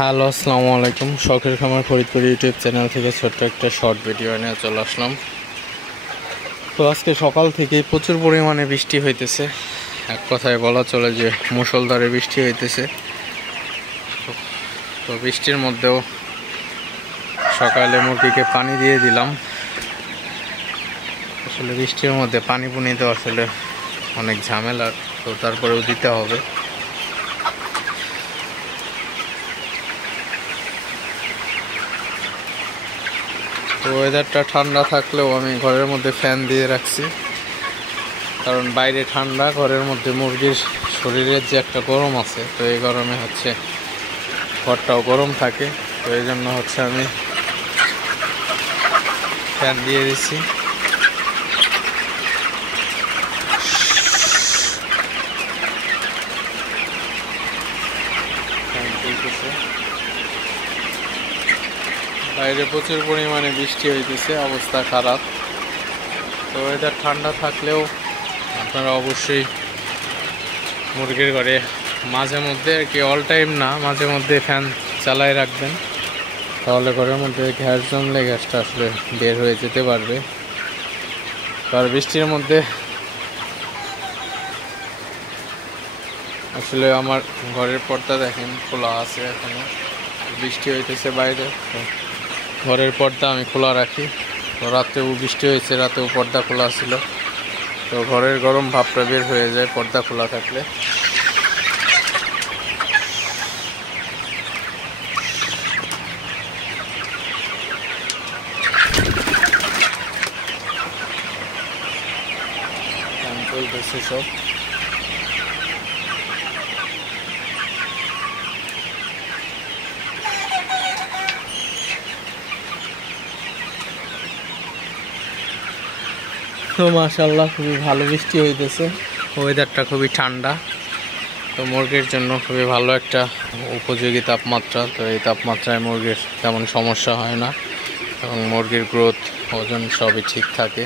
Hello, আসসালামু আলাইকুম। শখের খামার ফরিদপুর ইউটিউব চ্যানেল থেকে ছোট্ট একটা শর্ট ভিডিও নিয়ে চলে আসলাম। তো আজকে সকাল থেকেই প্রচুর পরিমাণে বৃষ্টি হইতেছে, এক কথায় বলা চলে যে মুষলধারে বৃষ্টি হইতেছে। তো বৃষ্টির মধ্যেও সকালে মুরগিকে পানি দিয়ে দিলাম। আসলে বৃষ্টির মধ্যে পানি পুনি দেওয়া আসলে অনেক ঝামেলার, তো তারপরেও দিতে হবে। তো ওয়েদারটা ঠান্ডা থাকলেও আমি ঘরের মধ্যে ফ্যান দিয়ে রাখছি, কারণ বাইরে ঠান্ডা, ঘরের মধ্যে মুরগির শরীরের যে একটা গরম আছে, তো এই গরমে হচ্ছে ঘরটাও গরম থাকে। তো এই জন্য হচ্ছে আমি ফ্যান দিয়ে দিচ্ছি। ফ্যান চলতেছে, বাইরে প্রচুর পরিমাণে বৃষ্টি হইতেছে, অবস্থা খারাপ। তো ওয়েদার ঠান্ডা থাকলেও আপনারা অবশ্যই মুরগির ঘরে মাঝে মধ্যে আর কি, অল টাইম না, মাঝে মধ্যে ফ্যান চালায় রাখবেন, তাহলে ঘরের মধ্যে গ্যাস জমলে গ্যাসটা আসলে বের হয়ে যেতে পারবে। আর বৃষ্টির মধ্যে আসলে আমার ঘরের পর্দা দেখেন খোলা আছে, এখনো বৃষ্টি হইতেছে বাইরে, তো ঘরের পর্দা আমি খোলা রাখি। তো রাতেও বৃষ্টি হয়েছে, রাতেও পর্দা খোলা ছিল, তো ঘরের গরম ভাবটা বের হয়ে যায় পর্দা খোলা থাকলে। চলতেছে সব। তো মাশাআল্লাহ খুবই ভালো বৃষ্টি হইতেছে, ওয়েদারটা খুবই ঠান্ডা, তো মুরগির জন্য খুবই ভালো একটা উপযোগী তাপমাত্রা। তো এই তাপমাত্রায় মুরগির তেমন সমস্যা হয় না, এবং মুরগির গ্রোথ, ওজন সবই ঠিক থাকে,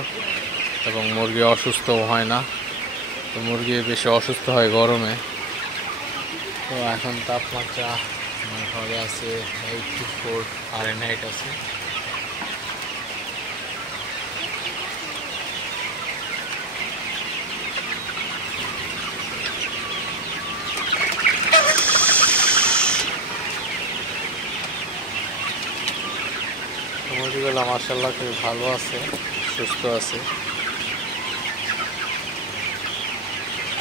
এবং মুরগি অসুস্থও হয় না। তো মুরগি বেশি অসুস্থ হয় গরমে। তো এখন তাপমাত্রা আমার ঘরে আছে 84 ফারেনহাইট আছে। মুরগিগুলো মাশাআল্লাহ খুবই ভালো আছে, সুস্থ আছে।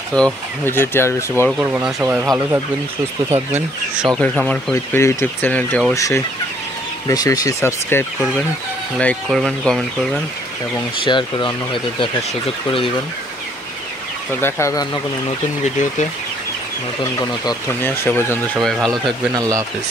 তো ভিডিওটি আর বেশি বড় করবো না, সবাই ভালো থাকবেন, সুস্থ থাকবেন। শখের খামার ফরিদপুর ইউটিউব চ্যানেলটি অবশ্যই বেশি বেশি সাবস্ক্রাইব করবেন, লাইক করবেন, কমেন্ট করবেন, এবং শেয়ার করে অন্য ভাইদের দেখার সুযোগ করে দিবেন। তো দেখা হবে অন্য কোনো নতুন ভিডিওতে, নতুন কোনো তথ্য নিয়ে। সে পর্যন্ত সবাই ভালো থাকবেন। আল্লাহ হাফিজ।